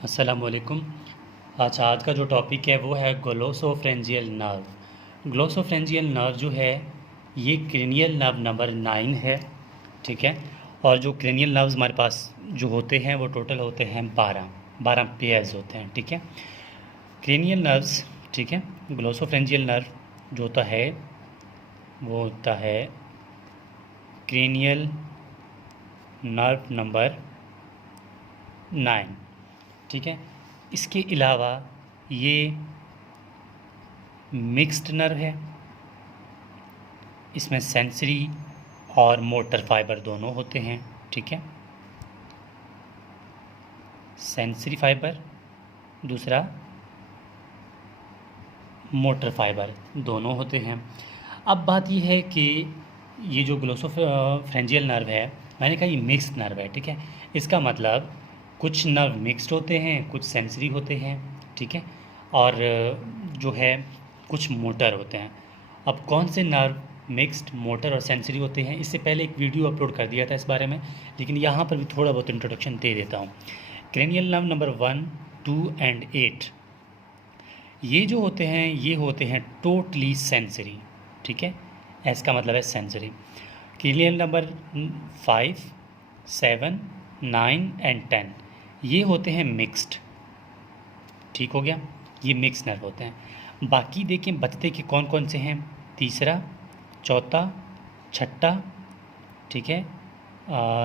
अस्सलाम वालेकुम। अच्छा, आज का जो टॉपिक है वो है ग्लोसोफ्रेंजियल नर्व। ग्लोसोफ्रेंजियल नर्व जो है ये क्रेनियल नर्व नंबर 9 है। ठीक है। और जो क्रेनियल नर्व्स हमारे पास जो होते हैं वो टोटल होते हैं 12 पेयर्स होते हैं। ठीक है। क्रेनियल नर्व्स, ठीक है। ग्लोसोफ्रेंजियल नर्व जो होता है वो होता है क्रेनियल नर्व नंबर 9। ठीक है। इसके अलावा ये मिक्स्ड नर्व है। इसमें सेंसरी और मोटर फाइबर दोनों होते हैं। ठीक है। सेंसरी फाइबर, दूसरा मोटर फाइबर दोनों होते हैं। अब बात यह है कि ये जो ग्लोसोफ्रेंजियल नर्व है, मैंने कहा ये मिक्स्ड नर्व है। ठीक है। इसका मतलब कुछ नर्व मिक्स्ड होते हैं, कुछ सेंसरी होते हैं। ठीक है। और जो है कुछ मोटर होते हैं। अब कौन से नर्व मिक्स्ड, मोटर और सेंसरी होते हैं, इससे पहले एक वीडियो अपलोड कर दिया था इस बारे में, लेकिन यहाँ पर भी थोड़ा बहुत इंट्रोडक्शन दे देता हूँ। क्रेनियल नर्व नंबर 1, 2 एंड 8 ये जो होते हैं ये होते हैं टोटली सेंसरी। ठीक है। एस का मतलब है सेंसरी। क्रेनियल नंबर 5, 7, 9 एंड 10 ये होते हैं मिक्स्ड। ठीक हो गया। ये मिक्स नर्व होते हैं। बाकी देखिए बचते कि कौन कौन से हैं। तीसरा, चौथा, छठा, ठीक है,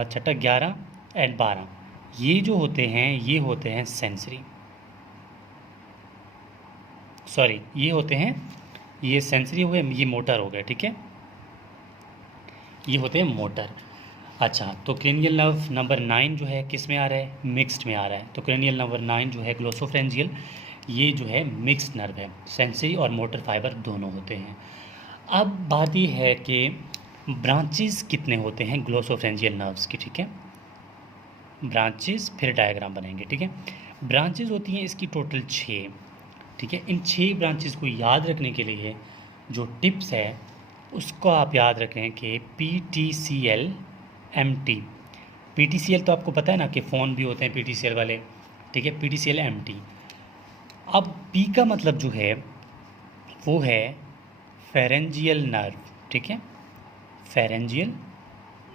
छठा, 11 एंड 12 ये जो होते हैं ये होते हैं सेंसरी। सॉरी, ये होते हैं, ये सेंसरी हो गए, ये मोटर हो गए। ठीक है। ये होते हैं मोटर। अच्छा, तो क्रेनियल नर्व नंबर 9 जो है किस में आ रहा है? मिक्स्ड में आ रहा है। तो क्रेनियल नंबर 9 जो है ग्लोसोफ्रेंजियल, ये जो है मिक्स्ड नर्व है। सेंसरी और मोटर फाइबर दोनों होते हैं। अब बात ये है कि ब्रांचेस कितने होते हैं ग्लोसोफ्रेंजियल नर्व्स की। ठीक है। ब्रांचेस, फिर डायग्राम बनेंगे। ठीक है। ब्रांचेस होती हैं इसकी टोटल 6। ठीक है। इन 6 ब्रांचेस को याद रखने के लिए जो टिप्स है उसको आप याद रखें कि PTCL MT। PTCL तो आपको पता है ना कि फ़ोन भी होते हैं PTCL वाले। ठीक है। PTCL MT। अब P का मतलब जो है वो है फेरेंजियल नर्व। ठीक है। Pharyngeal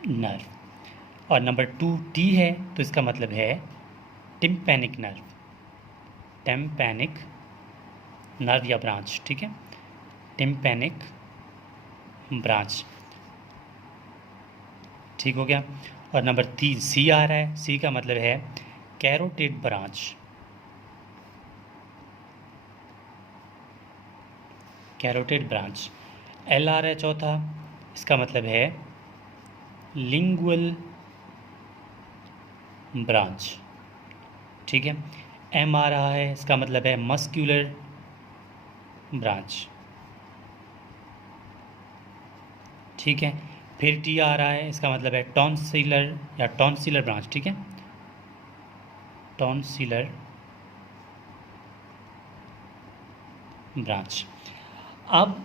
nerve. और नंबर 2 T है तो इसका मतलब है टिम्पैनिक नर्व। टिम्पैनिक नर्व या ब्रांच। ठीक है। Tympanic branch. ठीक हो गया। और नंबर 3 C आ रहा है। C का मतलब है carotid branch. Carotid branch. L आ रहा है चौथा, इसका मतलब है लिंगुअल ब्रांच। ठीक है। M आ रहा है, इसका मतलब है मस्क्यूलर ब्रांच। ठीक है। फिर T आ रहा है, इसका मतलब है टॉन्सिलर या टॉन्सिलर ब्रांच। ठीक है। Tonsillar branch. अब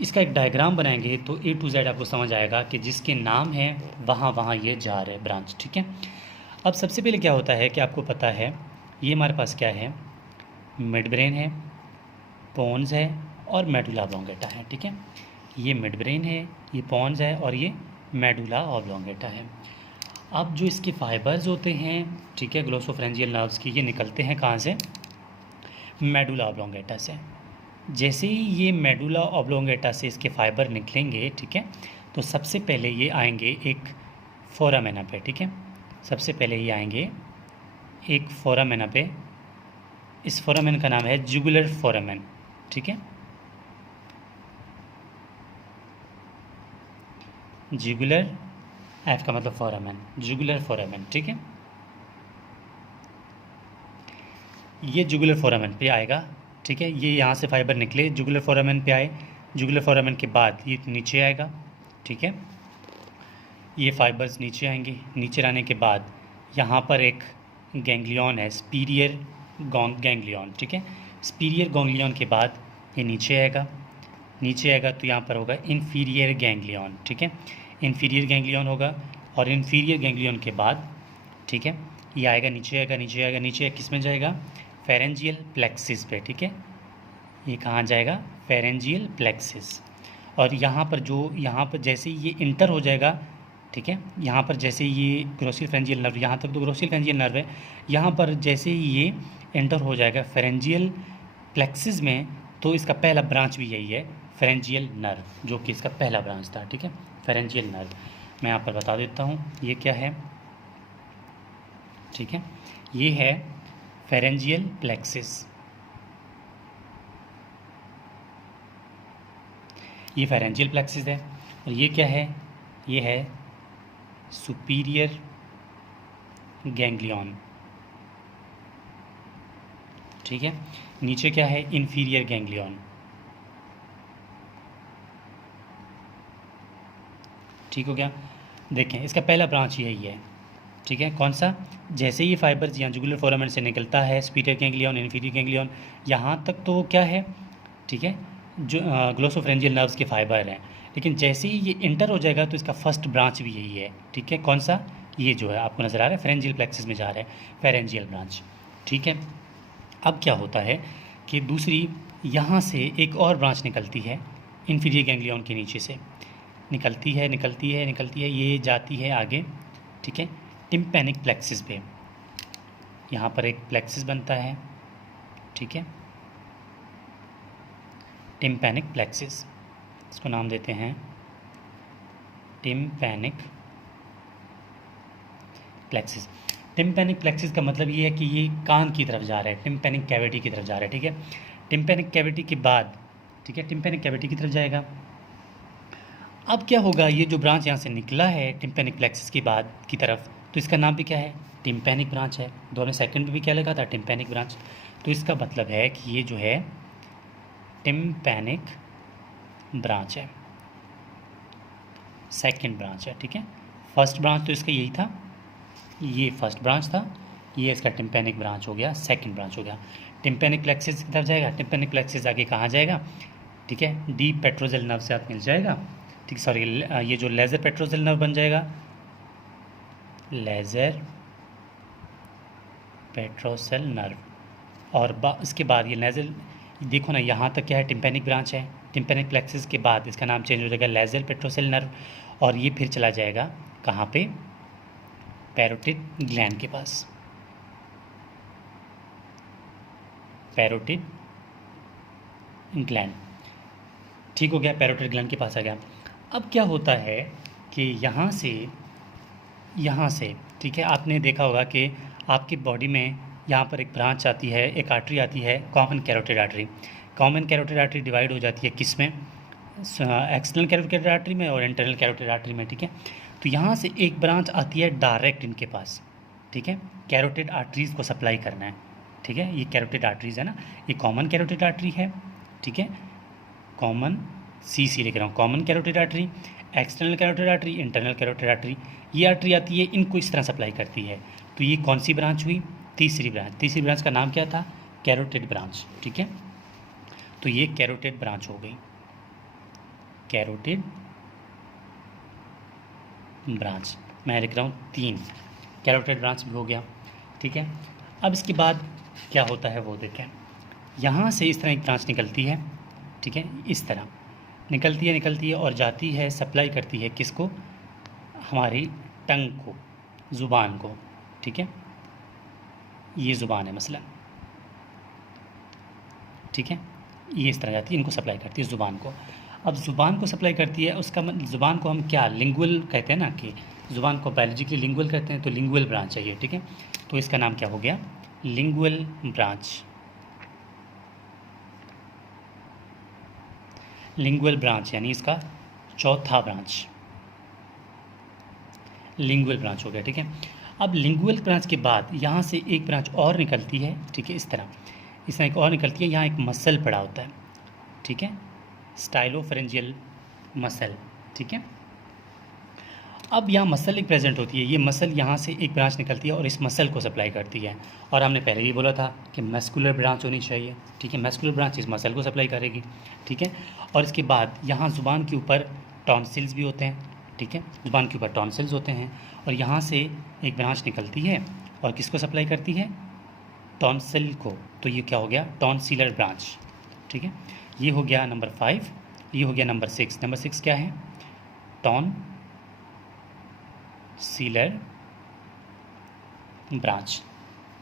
इसका एक डायग्राम बनाएंगे तो A to Z आपको समझ आएगा कि जिसके नाम है वहाँ वहाँ ये जा रहे हैं ब्रांच। ठीक है। अब सबसे पहले क्या होता है कि आपको पता है ये हमारे पास क्या है, मिड ब्रेन है, पोन्स है और मेडुला ऑब्लोंगेटा है। ठीक है। ये मिड ब्रेन है, ये पोन्स है और ये मेडुला ऑब्लोंगेटा है। अब जो इसके फाइबर्स होते हैं, ठीक है, ग्लोसोफ्रेंजियल नर्व्स की, ये निकलते हैं कहाँ से? मेडुला ऑब्लोंगेटा से। जैसे ही ये मेडुला ऑब्लोंगेटा से इसके फाइबर निकलेंगे, ठीक है, तो सबसे पहले ये आएंगे एक फोरामेना पे। ठीक है। सबसे पहले ये आएंगे एक फोरामेना पे। इस फोरामेन का नाम है जुगुलर फोरामेन। ठीक है। जुगुलर, एफ का मतलब फोरामेन, जुगुलर फोरामेन। ठीक है। ये जुगुलर फोरामेन पे आएगा। ठीक है। ये यहाँ से फाइबर निकले, जुगुलर फोरामेन पे आए। जुगुलर फोरामेन के बाद ये नीचे आएगा। ठीक है। ये फाइबर्स नीचे आएंगे। नीचे आने के बाद यहाँ पर एक गैंग्लियन है, स्पीरियर गैंग्लियन। ठीक है। स्पीरियर गैंग्लियन के बाद ये नीचे आएगा। नीचे आएगा तो यहाँ पर होगा इन्फीरियर गैंग्लियन। ठीक है। इन्फीरियर गैंग्लियन होगा और इन्फीरियर गैंग्लियन के बाद, ठीक है, ये आएगा, नीचे आएगा, नीचे आएगा, नीचे किस में जाएगा? फेरेंजियल प्लेक्सिस पे, ठीक है। ये कहाँ जाएगा? Pharyngeal plexus. और यहाँ पर जैसे ही ये इंटर हो जाएगा, ठीक है, यहाँ पर जैसे ये ग्रोसियोफेरेंजियल नर्व, यहाँ तक तो ग्रोसियोफेरेंजियल नर्व है, यहाँ पर जैसे ही ये एंटर हो जाएगा फेरेंजियल प्लेक्सिस में, तो इसका पहला ब्रांच भी यही है, फेरेंजियल नर्व, जो कि इसका पहला ब्रांच था, ठीक है, फेरेंजियल नर्व। मैं यहाँ पर बता देता हूँ ये क्या है, ठीक है, ये है फेरेंजियल प्लेक्सिस। ये फेरेंजियल प्लेक्सिस है। और ये क्या है? ये है सुपीरियर गैंग्लियन, ठीक है। नीचे क्या है? इंफीरियर गैंग्लियन, ठीक हो गया। देखें, इसका पहला ब्रांच यही है, ठीक है। कौन सा? जैसे ये फाइबर्स यहाँ जुगुलर फोरामेन से निकलता है, सुपीरियर गैंग्लियन, इंफीरियर गैंग्लियन, यहाँ तक तो क्या है, ठीक है, जो ग्लोसोफेरेंजियल नर्व्स के फाइबर हैं। लेकिन जैसे ही ये इंटर हो जाएगा तो इसका फर्स्ट ब्रांच भी यही है, ठीक है। कौन सा? ये जो है आपको नज़र आ रहा है, फेरेंजियल प्लेक्सिस में जा रहा है, फेरेंजियल ब्रांच, ठीक है। अब क्या होता है कि दूसरी यहाँ से एक और ब्रांच निकलती है, इंफीरियर गैंग्लियन के नीचे से निकलती है, ये जाती है आगे, ठीक है, टिम्पैनिक प्लेक्सिस पे। यहाँ पर एक प्लेक्सिस बनता है, ठीक है, टिम्पैनिक प्लेक्सिस, इसको नाम देते हैं टिम्पैनिक प्लेक्सिस। टिम्पैनिक प्लेक्सिस का मतलब ये है कि ये कान की तरफ जा रहा है, टिम्पैनिक कैविटी की तरफ जा रहा है, ठीक है। टिम्पैनिक कैविटी के बाद, ठीक है, टिम्पैनिक कैविटी की तरफ जाएगा। अब क्या होगा? ये जो ब्रांच यहाँ से निकला है टिम्पैनिक प्लेक्सिस के बाद की तरफ, तो इसका नाम भी क्या है? टिम्पैनिक ब्रांच है। दोनों सेकंड में भी क्या लगा था? Tympanic branch. तो इसका मतलब है कि ये जो है टिम्पैनिक ब्रांच है, सेकंड ब्रांच है, ठीक है। फर्स्ट ब्रांच तो इसका यही था, ये फर्स्ट ब्रांच था, ये इसका टिम्पैनिक ब्रांच हो गया, सेकंड ब्रांच हो गया। टिम्पैनिक प्लेक्सिस की तरफ जाएगा, टिम्पैनिक प्लेक्सिस आगे कहाँ जाएगा, ठीक है, डीप पेट्रोजल नर्व से आप मिल जाएगा, ठीक, सॉरी, ये जो लेज़र पेट्रोजल नर्व बन जाएगा, लेज़र पेट्रोसल नर्व। और इसके बाद ये लेज़र, देखो ना, यहाँ तक क्या है? टिम्पैनिक ब्रांच है। टिम्पैनिक प्लेक्सिस के बाद इसका नाम चेंज हो जाएगा लेज़र पेट्रोसल नर्व, और ये फिर चला जाएगा कहाँ पे? पैरोटिड ग्लैंड के पास, पैरोटिड ग्लैंड, ठीक हो गया, पैरोटिड ग्लैंड के पास आ गया। अब क्या होता है कि यहाँ से, ठीक है, आपने देखा होगा कि आपकी बॉडी में यहाँ पर एक ब्रांच आती है, एक आर्टरी आती है, common carotid artery. Common carotid artery divide हो जाती है किस में? एक्सटर्नल कैरोटिड आर्टरी में और इंटरनल कैरोटिड आर्टरी में, ठीक है। तो यहाँ से एक ब्रांच आती है डायरेक्ट इनके पास, ठीक है, कैरोटिड आर्टरीज़ को सप्लाई करना है, ठीक है। ये कैरोटिड आर्टरीज़ है ना, ये कॉमन कैरोटिड आर्टरी है, ठीक है, कॉमन सी लिख रहा हूँ, common carotid artery, external carotid artery, internal carotid artery. ये आर्टरी आती है, इनको इस तरह सप्लाई करती है। तो ये कौन सी ब्रांच हुई? तीसरी ब्रांच का नाम क्या था? कैरोटिड ब्रांच, ठीक है। तो ये कैरोटिड ब्रांच हो गई, कैरोटिड ब्रांच। मैं लिख रहा हूँ 3, कैरोटिड ब्रांच भी हो गया, ठीक है। अब इसके बाद क्या होता है वो देखें। यहाँ से इस तरह एक ब्रांच निकलती है, ठीक है, इस तरह निकलती है और जाती है, सप्लाई करती है किसको? हमारी टंग को, ज़ुबान को, ठीक है, ये ज़ुबान है मसलन, ठीक है, ये इस तरह जाती है, इनको सप्लाई करती है ज़ुबान को। अब ज़ुबान को सप्लाई करती है, उसका ज़ुबान को हम क्या लिंगुअल कहते हैं ना, कि ज़ुबान को बायोलॉजिकली लिंगुअल कहते हैं, तो लिंगुअल ब्रांच है ये, ठीक है। तो इसका नाम क्या हो गया? लिंगुअल ब्रांच, लिंगुअल ब्रांच यानी इसका चौथा ब्रांच, लिंगुअल ब्रांच हो गया, ठीक है। अब लिंगुअल ब्रांच के बाद यहाँ से एक ब्रांच और निकलती है, ठीक है, इस तरह एक और निकलती है, यहाँ एक मसल पड़ा होता है, ठीक है, स्टाइलोफेरेंजियल मसल, ठीक है। अब यहाँ मसल एक प्रेजेंट होती है, ये मसल यहाँ से एक ब्रांच निकलती है और इस मसल को सप्लाई करती है। और हमने पहले भी बोला था कि मस्कुलर ब्रांच होनी चाहिए, ठीक है, मस्कुलर ब्रांच इस मसल को सप्लाई करेगी, ठीक है। और इसके बाद यहाँ ज़ुबान के ऊपर टॉन्सिल्स भी होते हैं, ठीक है, ज़ुबान के ऊपर टॉन्सिल्स होते हैं, और यहाँ से एक ब्रांच निकलती है और किसको सप्लाई करती है? टॉन्सिल को। तो ये क्या हो गया? Tonsillar branch. ठीक है, ये हो गया नंबर 5। ये हो गया नंबर 6। नंबर 6 क्या है? Tonsillar branch.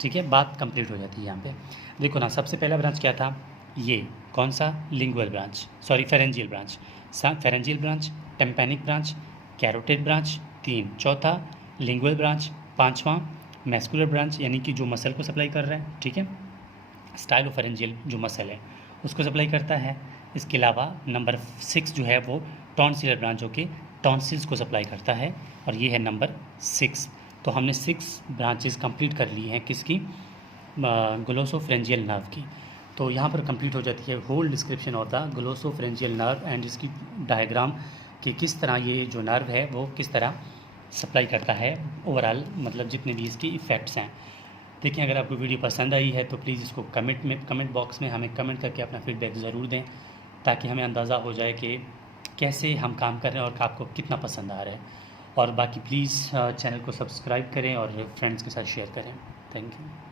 ठीक है, बात कंप्लीट हो जाती है यहाँ पे। देखो ना, सबसे पहला ब्रांच क्या था? ये कौन सा? Lingual branch, sorry pharyngeal branch. Pharyngeal branch, tympanic branch, carotid branch, 3। चौथा लिंगुअल ब्रांच। 5वां मैस्कुलर ब्रांच, यानी कि जो मसल को सप्लाई कर रहा है। ठीक है, स्टाइलोफेरेंजियल जो मसल है उसको सप्लाई करता है। इसके अलावा नंबर 6 जो है वो टॉन्सिलर ब्रांच होके टॉन्सिल्स को सप्लाई करता है, और ये है नंबर 6। तो हमने 6 ब्रांचेस कंप्लीट कर ली हैं किसकी? ग्लोसोफ्रेंजियल नर्व की। तो यहाँ पर कंप्लीट हो जाती है whole description of the glossopharyngeal nerve and इसकी डायग्राम कि किस तरह ये जो नर्व है वो किस तरह सप्लाई करता है ओवरऑल, मतलब जितने भी इसकी इफ़ेक्ट्स हैं। देखिए, अगर आपको वीडियो पसंद आई है तो प्लीज़ इसको कमेंट बॉक्स में हमें कमेंट करके अपना फीडबैक ज़रूर दें, ताकि हमें अंदाज़ा हो जाए कि कैसे हम काम कर रहे हैं और आपको कितना पसंद आ रहा है। और बाकी प्लीज़ चैनल को सब्सक्राइब करें और फ्रेंड्स के साथ शेयर करें। Thank you.